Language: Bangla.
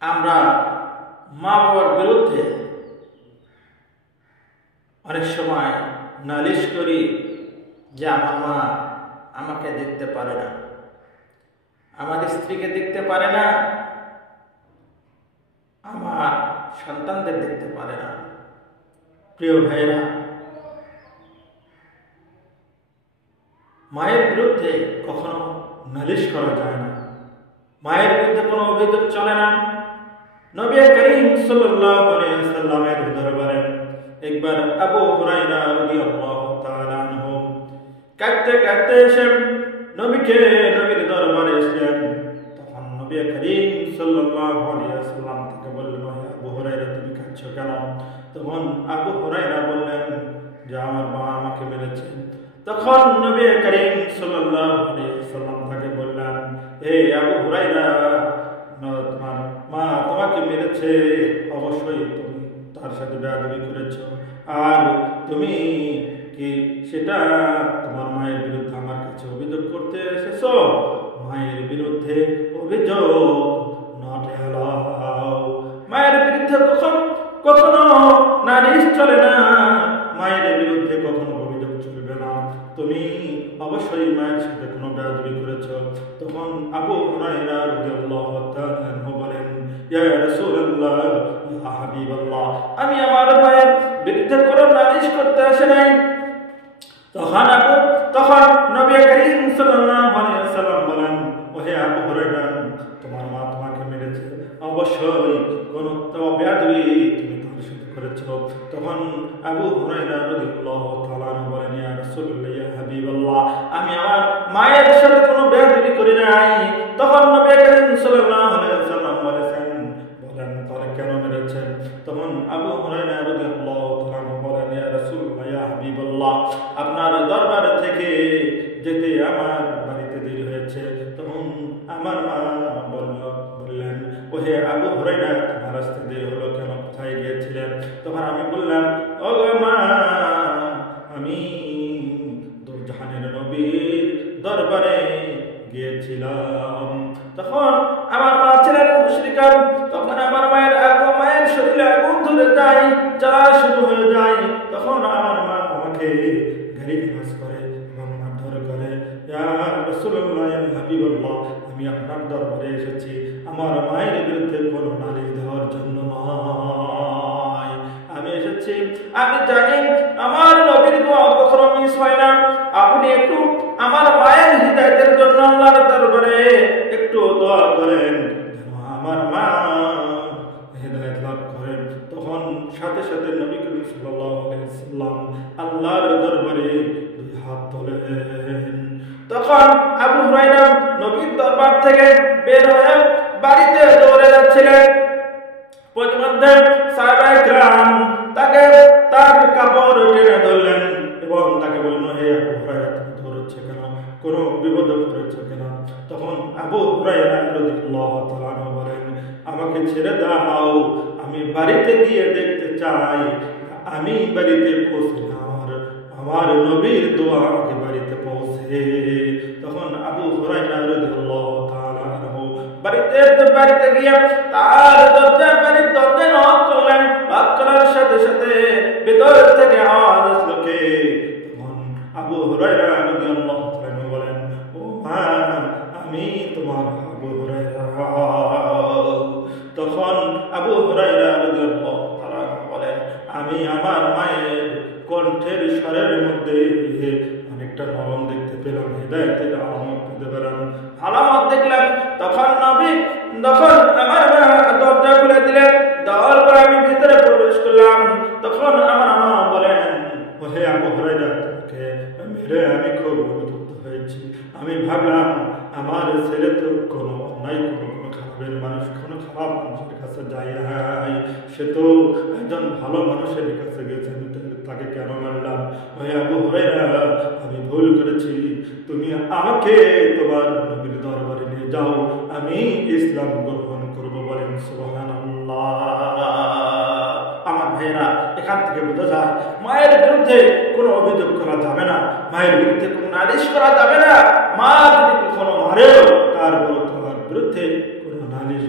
আমরা মা বাবার বিরুদ্ধে অনেক সময় নালিশ করি যে আমার মা আমাকে দেখতে পারে না, আমার স্ত্রীকে দেখতে পারে না, আমার সন্তানদের দেখতে পারে না। প্রিয় ভাইরা, মায়ের বিরুদ্ধে কখনো নালিশ করা যায় না, মায়ের বিরুদ্ধে কোনো অভিযোগ চলে না। নবী করিম সাল্লাল্লাহু আলাইহি ওয়াসাল্লামের দরবারে একবার আবু হুরায়রা রাদিয়াল্লাহু তাআলা আনহু কাঁদতে কাঁদতে এসে নবীর দরবারে এসেছেন। তখন নবী করিম সাল্লাল্লাহু আলাইহি ওয়াসাল্লাম তাকে বললেন, আবু হুরায়রা তুমি কাঁদছো কেন? তখন আবু হুরায়রা বললেন যে আমার মা আমাকে মেরেছে। তখন নবী করিম সাল্লাল্লাহু আলাইহি ওয়াসাল্লাম তাকে বললেন, হে আবু হুরায়রা, তোমার মা তোমাকে মেরেছে, অবশ্যই তুমি তার সাথে বেয়াদবি করেছো, আর তুমি কি সেটা তোমার মায়ের বিরুদ্ধে আমার কাছে অভিযোগ করতে এসেছো? মায়ের বিরুদ্ধে অভিযোগ নট অ্যালাউড। মায়ের বিরুদ্ধে কখনো নালিশ চলে না, মায়ের বিরুদ্ধে কখনো অভিযোগ চলবে না। তুমি অবশ্যই মায়ের সাথে কোনো বেয়াদবি করেছো। তখন আবু হুরায়রা রাদিয়াল্লাহু তাআলা আনহু বলেন, ইয়া রাসূলুল্লাহ, ইয়া হাবিবাল্লাহ, আমি আমার মায়ের বিরুদ্ধে কোনো নালিশ করতে আসি নাই। তখন নবী করিম সাল্লাল্লাহু আলাইহি ওয়াসাল্লাম বলেন, ওহে আবু হুরায়রা, তোমার মা তোমাকে মেরেছে, অবশ্যই কোনো বেয়াদবি তুমি তার সাথে করেছো। তখন আবু হুরায়রা রাদিয়াল্লাহু তাআলা আনহু বলেন, ইয়া রাসূলুল্লাহ, ইয়া হাবিবাল্লাহ, আমি আমার মায়ের সাথে কোনো বেয়াদবি করি নাই। তখন নবী করিম সাল্লাল্লাহু আলাইহি ওয়াসাল্লাম বলেন তাহলে কেন মেরেছেন? তখন আবু হুরায়রা রাদিয়াল্লাহু তাআলা আনহু বলেন, ইয়া রাসূলুল্লাহ, ইয়া হাবিবাল্লাহ, আপনার দরবার থেকে যেতে আমার বাড়িতে দেরি হয়েছে। তখন আমার মা বললেন, ওহে আবু হুরায়রা, তোমার আসতে দেরি হলো কেন? কোথায় গিয়েছিলেন? তখন আমি বললাম, ও গো মা, আমি দুজাহানের নবীর দরবারে গিয়েছিলাম। তখন আমার মা ছিলেন মুশরিকা। তখন আমার মায়ের শরীরে আগুন ধরে যায়, জ্বালা শুরু হয়ে যায়। তখন আমার মা আমাকে গালিগালাজ করে এবং মারধর করে। ইয়া রাসূলুল্লাহ, ইয়া হাবিবাল্লাহ, আমি আপনার দরবারে এসেছি আমার মায়ের বিরুদ্ধে কোনো নালিশ দেওয়ার জন্য নয়। আমি এসেছি, আমি জানি আমার নবীর দোয়া কখনো মিস হয় না। আপনি একটু আমার মায়ের হিদায়াতের জন্য আল্লাহর দরবারে একটু দোয়া করেন যেন আমার মা হিদায়াত লাভ করেন। তখন সাথে সাথে নবী করিম সাল্লাল্লাহু আলাইহি ওয়াসাল্লাম আল্লাহর দরবারে দুই হাত তোলেন। তখন আবু হুরায়রা নবীর দরবার থেকে বের হয়ে বাড়িতে দৌড়ে যাচ্ছিলেন। পথিমধ্যে সাহাবায়ে কেরাম তাকে তার কাপড় টেনে ধরলেন এবং তাকে বললেন, হে আবু হুরায়রা, তুমি দৌড়াচ্ছ কেন? কোনো বিপদে পড়েছ কেন? তখন আবু হুরায়রা রাদিয়াল্লাহু তাআলা আনহু বলেন, আমাকে ছেড়ে দাও, আমি বাড়িতে গিয়ে দেখতে চাই আমি বাড়িতে পৌঁছে আমার নবীর দোয়া আমাকে বাড়িতে পৌঁছে। তখন আবু হুরায়রা রাদিয়াল্লাহু তাআলা আনহু বাড়িতে গিয়ে তার বাড়ির দরজায় নক করলেন। নক করার সাথে সাথে ভিতর থেকে আওয়াজ আসলো, কে? তখন আবু হুরায়রা রাদিয়াল্লাহু তাআলা আনহু বলেন, ও মা, আমি তোমার আবু হুরায়রা। তখন আবু হুরায়রা রাদিয়াল্লাহু তাআলা আনহু বলেন, আমি আমার মায়ের কণ্ঠের স্বরের মধ্যে অনেকটা নরম দেখতে পেলাম, হিদায়াতের আলামত পেতে পেলাম, আলামত দেখলাম। তখন আমার মা দরজা খুলে দিলেন, দেওয়ার পর আমি ভিতরে প্রবেশ করলাম। তখন আমার মা বলেন, ওহে আবু হুরায়রা, তোমাকে মেরে আমি খুব অনুতপ্ত হয়েছি। আমি ভাবলাম আমার ছেলে তো কোনো অন্যায় কোনো খারাপের মানুষ, কোনো খারাপ মানুষের কাছে যায় নাই, সে তো একজন ভালো মানুষের কাছে গেছে, তাকে কেন মারলাম? ওহে আবু হুরায়রা, আমি ভুল করেছি, তুমি আমাকে তোমার নবীর দরবারে নিয়ে যাও, আমি ইসলাম গ্রহণ করব। বলেন সুবহানাল্লাহ। আমার ভাইয়েরা, এখান থেকে বোঝা যায় মায়ের বিরুদ্ধে কোনো অভিযোগ করা যাবে না, মায়ের বিরুদ্ধে কোনো নালিশ করা যাবে না। মা যদি কখনো মারেও তার বিরুদ্ধে কোনো নালিশ